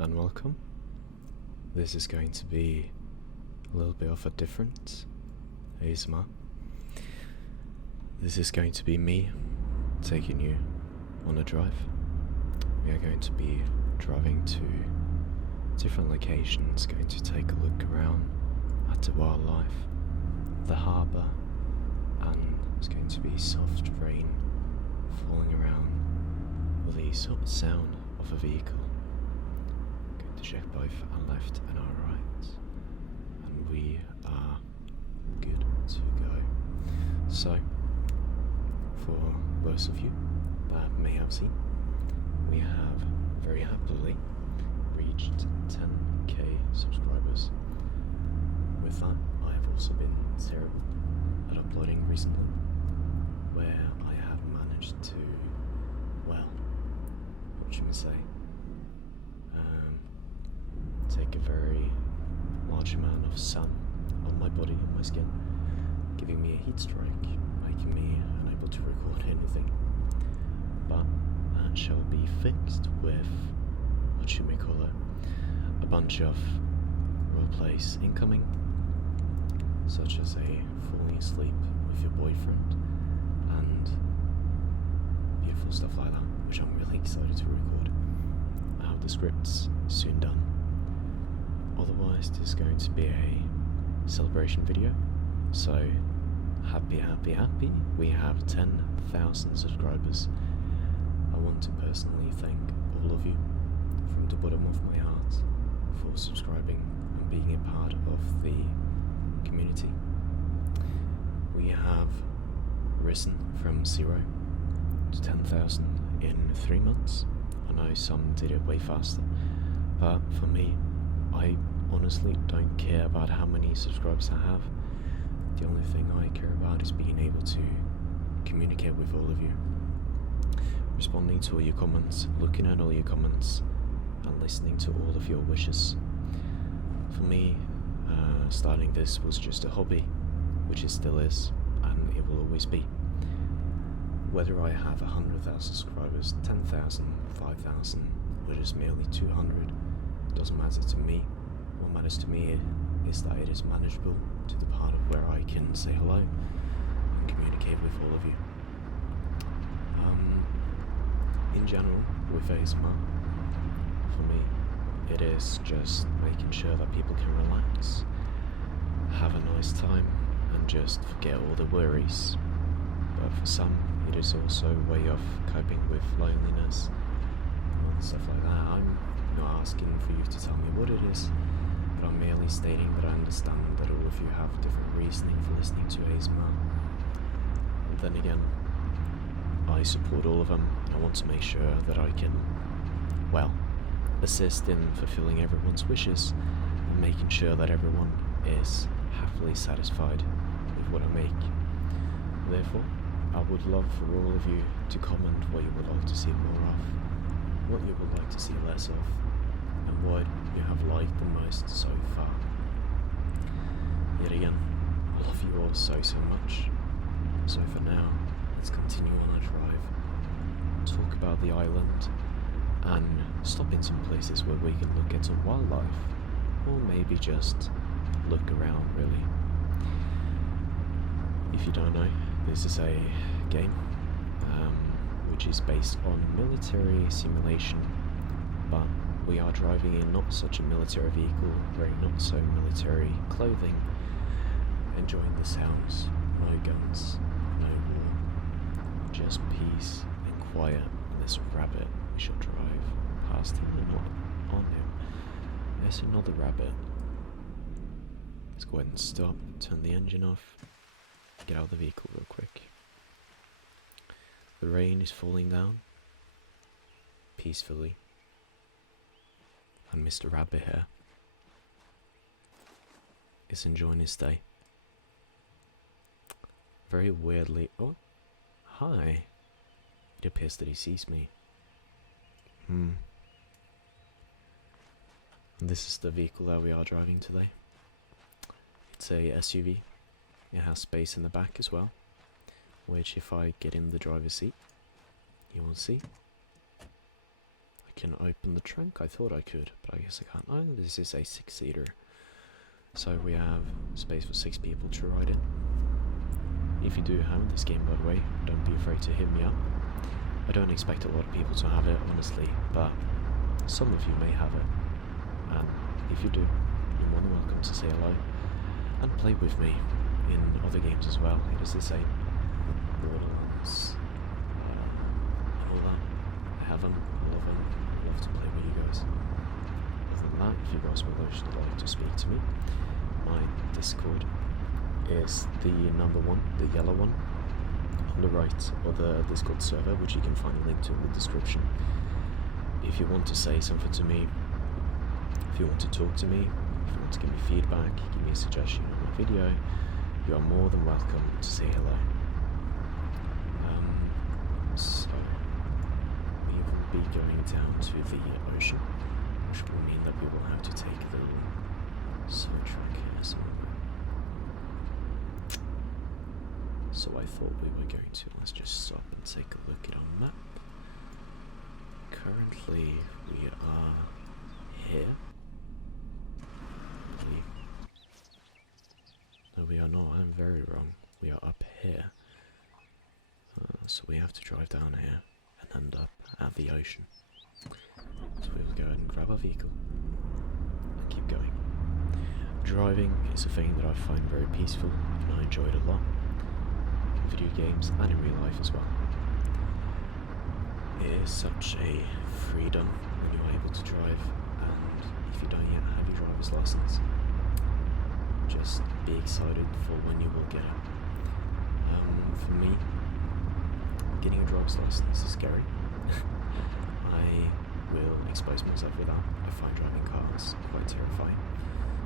and welcome. This is going to be a little bit of a different ASMR. This is going to be me taking you on a drive. We are going to be driving to different locations, going to take a look around at the wildlife, the harbour, and it's going to be soft rain falling around with the sort of sound of a vehicle. Going to check both our left and our right, and we are good to go. So, for those of you that may have seen, we have very happily reached 10k subscribers. With that, I have also been terrible at uploading recently, where I have managed to, well, what should we say, take a very large amount of sun on my body and my skin, giving me a heat strike, making me unable to record anything. But that shall be fixed with, what should we call it, a bunch of roleplays incoming, such as a falling asleep with your boyfriend and beautiful stuff like that, which I'm really excited to record. I have the scripts soon done. Otherwise, this is going to be a celebration video, so happy, we have 10,000 subscribers. I want to personally thank all of you from the bottom of my heart for subscribing and being a part of the community. We have risen from 0 to 10,000 in 3 months. I know some did it way faster, but for me, I honestly don't care about how many subscribers I have. The only thing I care about is being able to communicate with all of you, responding to all your comments, looking at all your comments, and listening to all of your wishes. For me, starting this was just a hobby, which it still is, and it will always be. Whether I have 100,000 subscribers, 10,000, 5,000, or just merely 200, doesn't matter to me. What matters to me is that it is manageable to the part of where I can say hello and communicate with all of you. In general, with ASMR, for me, it is just making sure that people can relax, have a nice time, and just forget all the worries. But for some, it is also a way of coping with loneliness and all stuff like that. I'm not asking for you to tell me what it is, but I'm merely stating that I understand that all of you have different reasoning for listening to ASMR. And then again, I support all of them. I want to make sure that I can, well, assist in fulfilling everyone's wishes and making sure that everyone is happily satisfied with what I make. Therefore, I would love for all of you to comment what you would like to see more of, what you would like to see less of, and what you have liked the most so far. Yet again, I love you all so much. So for now, let's continue on our drive, talk about the island, and stop in some places where we can look at some wildlife, or maybe just look around, really. If you don't know, this is a game which is based on military simulation, but we are driving in not such a military vehicle, wearing not so military clothing, enjoying the sounds, no guns, no war, just peace and quiet, and this rabbit. We shall drive past him and not on him. There's another rabbit. Let's go ahead and stop, turn the engine off, get out of the vehicle real quick. The rain is falling down peacefully, and Mr. Rabbit here is enjoying his day. Very weirdly, oh, hi. It appears that he sees me. And this is the vehicle that we are driving today. It's a SUV. It has space in the back as well, which if I get in the driver's seat, you will see I can open the trunk. I thought I could, but I guess I can't. Oh, this is a 6-seater. So we have space for 6 people to ride in. If you do have this game, by the way, don't be afraid to hit me up. I don't expect a lot of people to have it, honestly, but some of you may have it. And if you do, you're more than welcome to say hello and play with me in other games as well. It is the same. Borderlands, and all that. I have them, love them, love to play with you guys. Other than that, if you guys would like to speak to me, my Discord is the number 1, the yellow one, on the right, or the Discord server, which you can find a link to in the description. If you want to say something to me, if you want to talk to me, if you want to give me feedback, give me a suggestion on my video, you are more than welcome to say hello. So, we will be going down to the ocean, which will mean that we will have to take a little sidetrack here somewhere. So I thought we were going to, let's just stop and take a look at our map. Currently, we are here. No, we are not. I'm very wrong. We are up here. So we have to drive down here and end up at the ocean. So we will go ahead and grab our vehicle and keep going. Driving is a thing that I find very peaceful and I enjoy it a lot. In video games and in real life as well. It is such a freedom when you're able to drive, and if you don't yet have your driver's license, just be excited for when you will get it. For me, getting a driver's license is scary. I will expose myself with that. I find driving cars quite terrifying,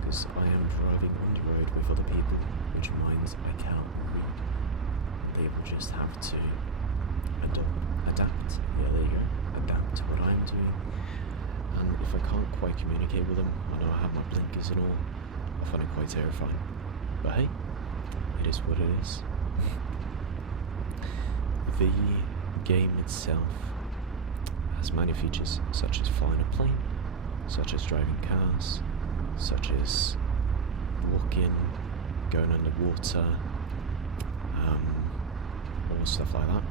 because I am driving on the road with other people, which means I can't read. They will just have to adapt. Yeah, there you go. Adapt to what I'm doing. And if I can't quite communicate with them, I know I have my blinkers and all, I find it quite terrifying. But hey, it is what it is. The game itself has many features, such as flying a plane, such as driving cars, such as walking, going underwater, all stuff like that.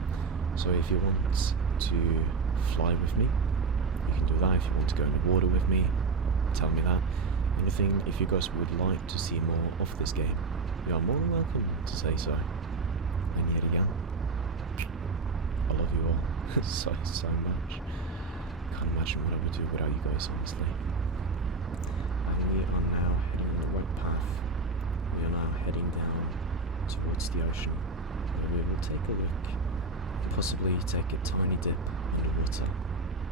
So if you want to fly with me, you can do that. If you want to go in the water with me, tell me that. Anything, if you guys would like to see more of this game, you are more than welcome to say so. And yet again, I love you all so much. Can't imagine what I would do without you guys, honestly. And we are now heading on the right path. We are now heading down towards the ocean, where we will take a look, possibly take a tiny dip underwater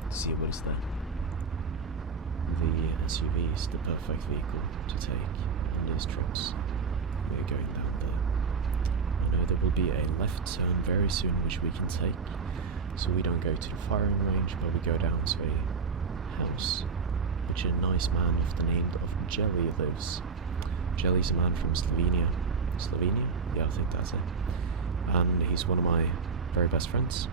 to see what is there. The SUV is the perfect vehicle to take on these trips. We are going down there. I know there will be a left turn very soon which we can take, so we don't go to the firing range, but we go down to a house which a nice man of the name of Jelly lives. Jelly's a man from Slovenia. Slovenia? Yeah, I think that's it. And he's one of my very best friends.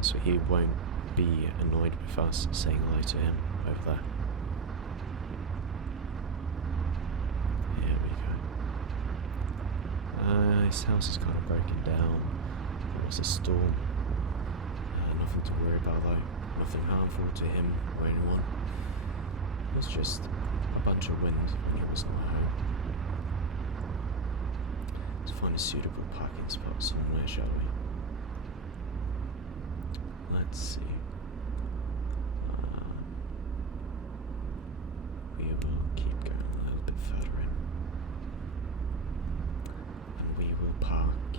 So he won't be annoyed with us saying hello to him over there. Here we go. His house is kind of broken down. There was a storm. Nothing to worry about though. Nothing harmful to him or anyone. It was just a bunch of wind when he was not home. Let's find a suitable parking spot somewhere, shall we? Let's see. We will keep going a little bit further in. And we will park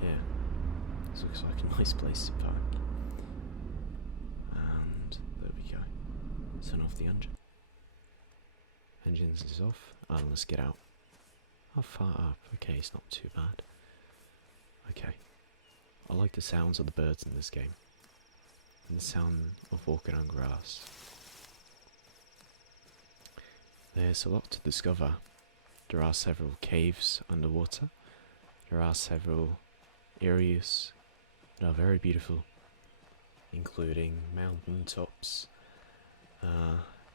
here. This looks like a nice place to park. And there we go. Turn off the engine. Engines is off. And let's get out. How far up? Okay, it's not too bad. Okay. I like the sounds of the birds in this game. And the sound of walking on grass. There's a lot to discover. There are several caves underwater. There are several areas that are very beautiful. including mountain tops,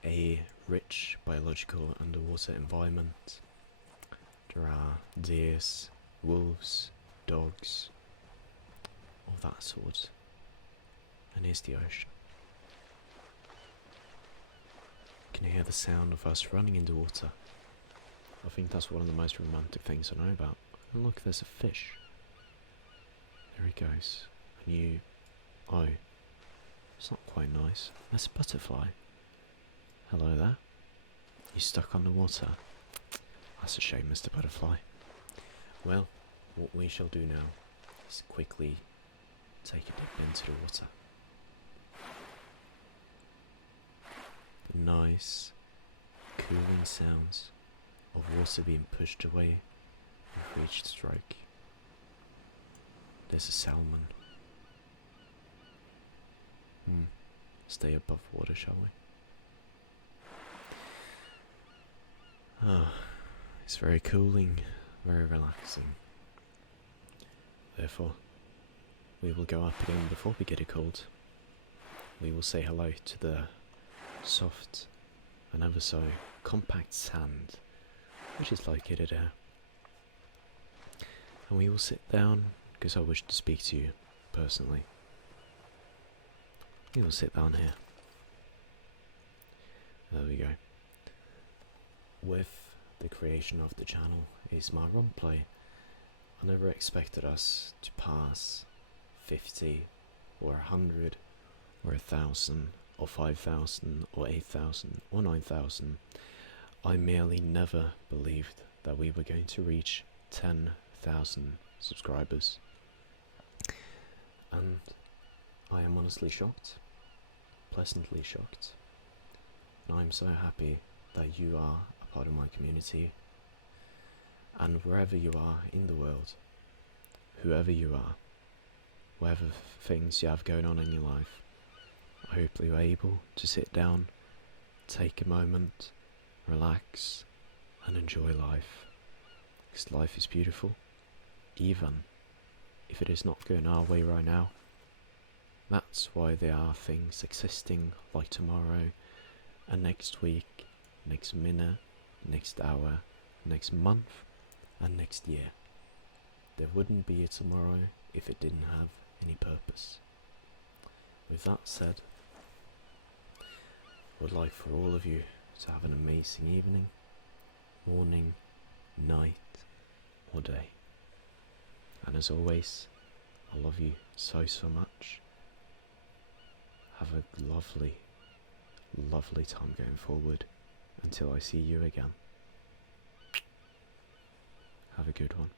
a rich biological underwater environment. There are deers, wolves, dogs, all that sort. And here's the ocean. Can you hear the sound of us running in the water? I think that's one of the most romantic things I know about. And look, there's a fish. There he goes. And you... Oh, it's not quite nice. There's a butterfly. Hello there. You stuck on the water? That's a shame, Mr. Butterfly. Well, what we shall do now is quickly take a dip into the water. The nice, cooling sounds of water being pushed away with each stroke. There's a salmon. Stay above water, shall we? Ah, it's very cooling, very relaxing. Therefore, we will go up again before we get it cold. We will say hello to the soft and ever so compact sand which is located here. And we will sit down because I wish to speak to you personally. We will sit down here. There we go. With the creation of the channel is my roleplay. I never expected us to pass 50 or 100 or 1,000 or 5,000 or 8,000 or 9,000. I merely never believed that we were going to reach 10,000 subscribers. And I am honestly shocked, pleasantly shocked. And I'm so happy that you are a part of my community. And wherever you are in the world, whoever you are, whatever things you have going on in your life, I hope that you're able to sit down, take a moment, relax, and enjoy life. Because life is beautiful, even if it is not going our way right now. That's why there are things existing like tomorrow, and next week, next minute, next hour, next month, and next year. There wouldn't be a tomorrow if it didn't have any purpose. With that said, I would like for all of you to have an amazing evening, morning, night, or day. And as always, I love you so much. Have a lovely, lovely time going forward until I see you again. Have a good one.